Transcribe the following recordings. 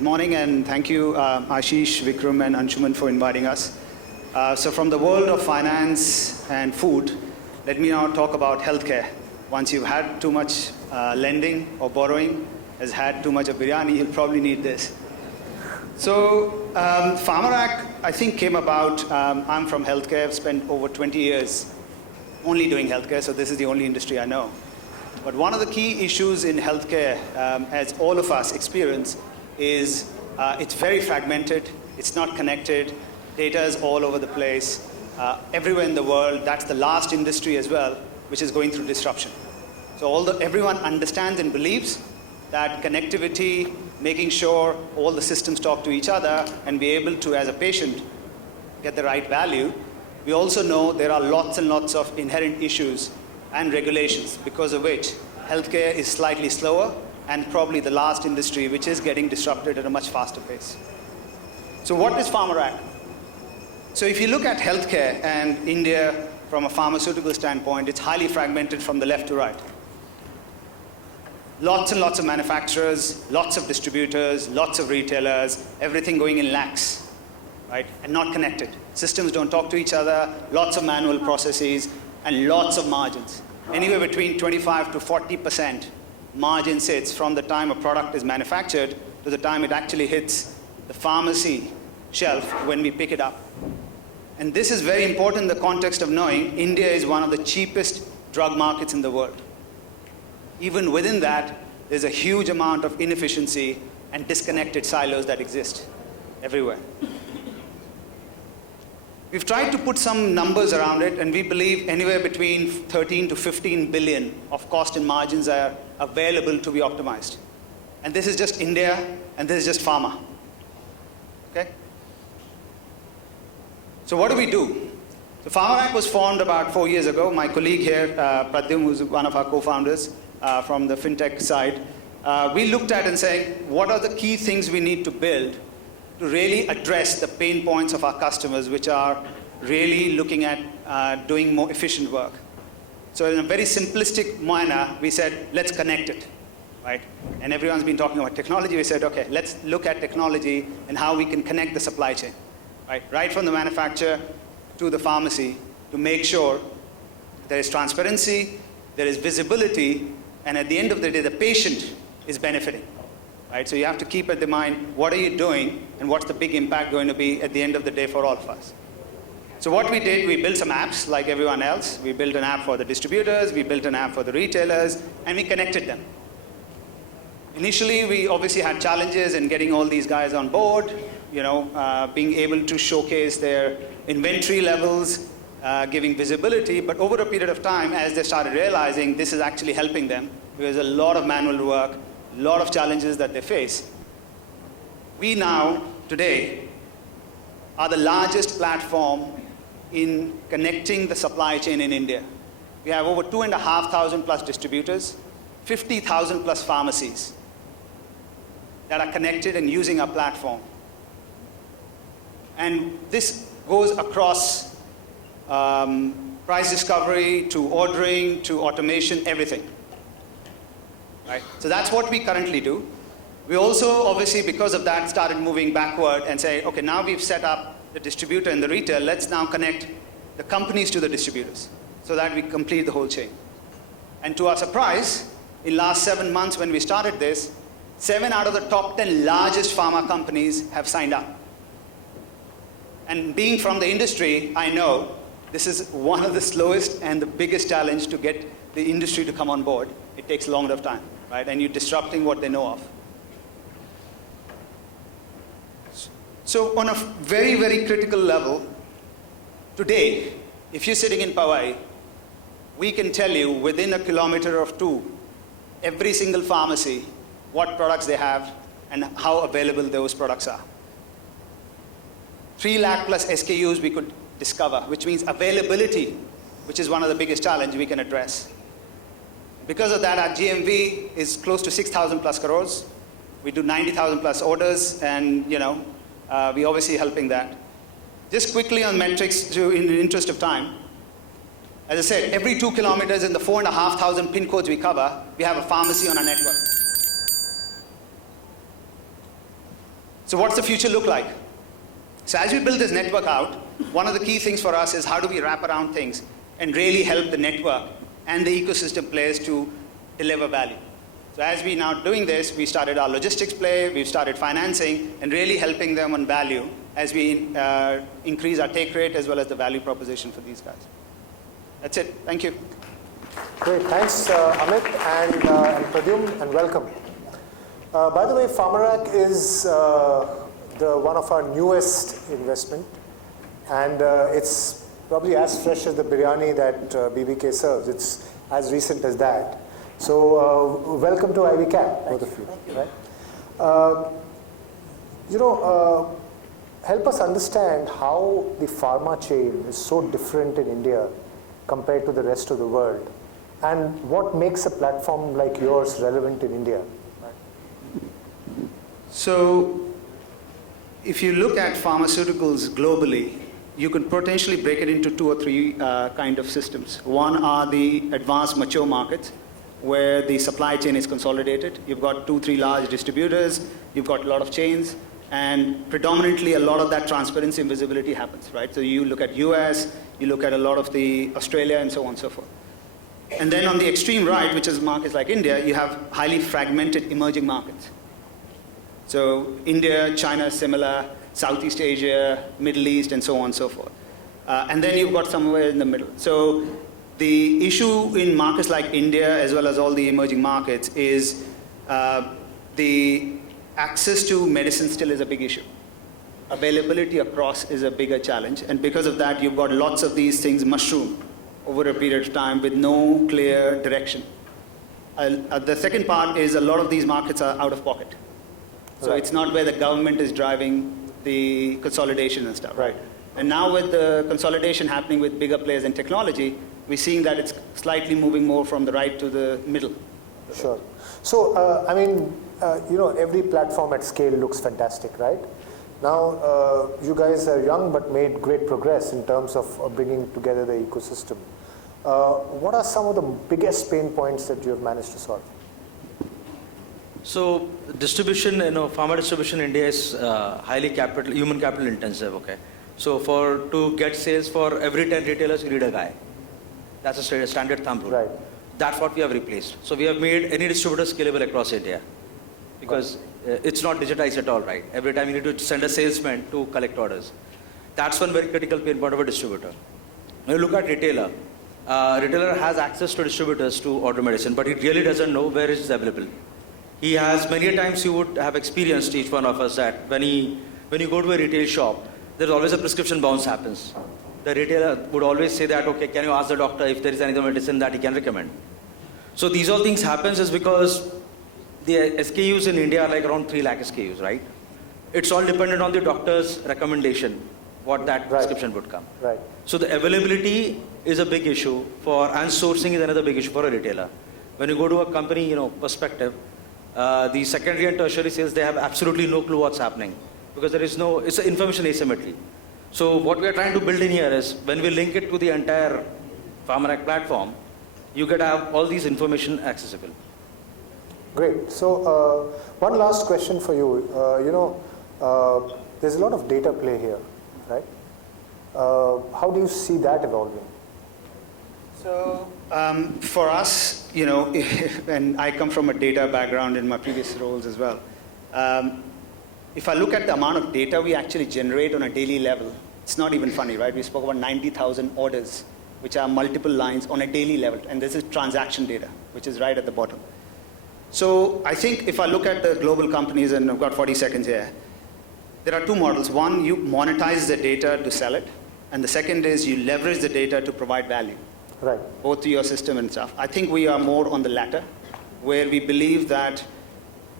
Good morning, and thank you, Ashish, Vikram, and Anshuman for inviting us. So from the world of finance and food, let me now talk about healthcare. Once you've had too much lending or borrowing, has had too much of biryani, you'll probably need this. So Pharmarack, I think, came about, I'm from healthcare, I've spent over 20 years only doing healthcare, so this is the only industry I know. But one of the key issues in healthcare, as all of us experience, is it's very fragmented, it's not connected, data is all over the place, everywhere in the world. That's the last industry as well, which is going through disruption. So everyone understands and believes that connectivity, making sure all the systems talk to each other and be able to, as a patient, get the right value. We also know there are lots and lots of inherent issues and regulations, because of which healthcare is slightly slower and probably the last industry which is getting disrupted at a much faster pace. So what is Pharmarack? So if you look at healthcare and India from a pharmaceutical standpoint, it's highly fragmented from the left to right. Lots and lots of manufacturers, lots of distributors, lots of retailers, everything going in lakhs, right? And not connected. Systems don't talk to each other, lots of manual processes, and lots of margins. Anywhere between 25 to 40% margin sits from the time a product is manufactured to the time it actually hits the pharmacy shelf when we pick it up. And this is very important in the context of knowing India is one of the cheapest drug markets in the world. Even within that, there's a huge amount of inefficiency and disconnected silos that exist everywhere. We've tried to put some numbers around it, and we believe anywhere between 13 to 15 billion of cost and margins are available to be optimized. And this is just India, and this is just pharma. Okay? So what do we do? So Pharmarack was formed about 4 years ago. My colleague here, Pradyum, who's one of our co-founders from the fintech side, we looked at and said, what are the key things we need to build to really address the pain points of our customers, which are really looking at doing more efficient work. So in a very simplistic manner, we said, let's connect it, right? And everyone's been talking about technology. We said, okay, let's look at technology and how we can connect the supply chain, right? Right from the manufacturer to the pharmacy, to make sure there is transparency, there is visibility, and at the end of the day, the patient is benefiting. Right? So you have to keep in mind, what are you doing and what's the big impact going to be at the end of the day for all of us. So what we did, we built some apps like everyone else. We built an app for the distributors, we built an app for the retailers, and we connected them. Initially, we obviously had challenges in getting all these guys on board, being able to showcase their inventory levels, giving visibility, but over a period of time, as they started realizing this is actually helping them, there's a lot of manual work, a lot of challenges that they face. We now, today, are the largest platform in connecting the supply chain in India. We have over 2,500 plus distributors, 50,000 plus pharmacies that are connected and using our platform. And this goes across price discovery, to ordering, to automation, everything. Right? So that's what we currently do. We also, obviously, because of that, started moving backward and say, okay, now we've set up the distributor and the retail, let's now connect the companies to the distributors so that we complete the whole chain. And to our surprise, in last 7 months when we started this, 7 out of the top 10 largest pharma companies have signed up. And being from the industry, I know this is one of the slowest and the biggest challenge to get the industry to come on board. It takes a lot of time, right? And you're disrupting what they know of. So on a very, very critical level, today, if you're sitting in Powai, we can tell you within a kilometer or two, every single pharmacy, what products they have and how available those products are. 3 lakh plus SKUs we could discover, which means availability, which is one of the biggest challenges we can address. Because of that, our GMV is close to 6,000 plus crores. We do 90,000 plus orders, and we obviously helping that. Just quickly on metrics, in the interest of time. As I said, every 2 kilometers in the 4,500 pin codes we cover, we have a pharmacy on our network. So what's the future look like? So as we build this network out, one of the key things for us is how do we wrap around things and really help the network and the ecosystem players to deliver value. So as we now doing this, we started our logistics play, we've started financing, and really helping them on value as we increase our take rate as well as the value proposition for these guys. That's it. Thank you. Great. Thanks, Amit and Pradyum, and welcome. By the way, Pharmarack is one of our newest investment, and it's probably as fresh as the biryani that BBK serves. It's as recent as that. So welcome to IvyCap, both of you. Right? Help us understand how the pharma chain is so different in India compared to the rest of the world, and what makes a platform like yours relevant in India. So if you look at pharmaceuticals globally, you can potentially break it into 2 or 3 kind of systems. One are the advanced mature markets, where the supply chain is consolidated. You've got 2, 3 large distributors, you've got a lot of chains, and predominantly a lot of that transparency and visibility happens, right? So you look at US, you look at a lot of the Australia and so on and so forth. And then on the extreme right, which is markets like India, you have highly fragmented emerging markets. So India, China, similar, Southeast Asia, Middle East, and so on and so forth. And then you've got somewhere in the middle. So the issue in markets like India, as well as all the emerging markets, is the access to medicine still is a big issue. Availability across is a bigger challenge. And because of that, you've got lots of these things mushroom over a period of time with no clear direction. The second part is a lot of these markets are out of pocket. So it's not where the government is driving the consolidation and stuff. Right. And now with the consolidation happening with bigger players in technology, we're seeing that it's slightly moving more from the right to the middle. Sure. So, every platform at scale looks fantastic, right? Now, you guys are young but made great progress in terms of bringing together the ecosystem. What are some of the biggest pain points that you have managed to solve? So distribution, pharma distribution in India is highly human capital intensive, okay? So to get sales for every 10 retailers, you need a guy. That's a standard thumb rule. Right. That's what we have replaced. So we have made any distributor scalable across India, because it's not digitized at all, right? Every time you need to send a salesman to collect orders. That's one very critical pain point of a distributor. When you look at retailer has access to distributors to order medicine, but he really doesn't know where it is available. He has, many times you would have experienced, each one of us, that when you go to a retail shop, there's always a prescription bounce happens. The retailer would always say that, okay, can you ask the doctor if there is any other medicine that he can recommend? So these all things happens is because the SKUs in India are like around 3 lakh SKUs, right? It's all dependent on the doctor's recommendation, what that prescription would come. Right. So the availability is a big issue and sourcing is another big issue for a retailer. When you go to a company, perspective, the secondary and tertiary sales, they have absolutely no clue what's happening, because it's an information asymmetry. So what we are trying to build in here is, when we link it to the entire Pharmarack platform, you get to have all these information accessible. Great. So one last question for you. There's a lot of data play here, right? How do you see that evolving? So for us, and I come from a data background in my previous roles as well. If I look at the amount of data we actually generate on a daily level, it's not even funny, right? We spoke about 90,000 orders, which are multiple lines on a daily level. And this is transaction data, which is right at the bottom. So I think if I look at the global companies, and I've got 40 seconds here, there are 2 models. One, you monetize the data to sell it. And the second is you leverage the data to provide value. Right. Both to your system and stuff. I think we are more on the latter, where we believe that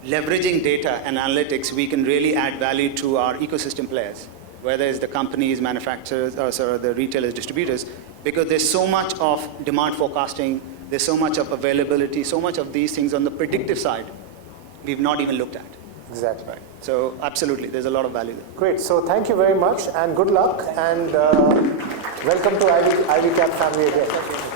leveraging data and analytics, we can really add value to our ecosystem players, whether it's the companies, manufacturers, or the retailers, distributors, because there's so much of demand forecasting, there's so much of availability, so much of these things on the predictive side we've not even looked at. Exactly. Right. So absolutely, there's a lot of value there. Great. So thank you very much, and good luck, and welcome to IvyCap family again.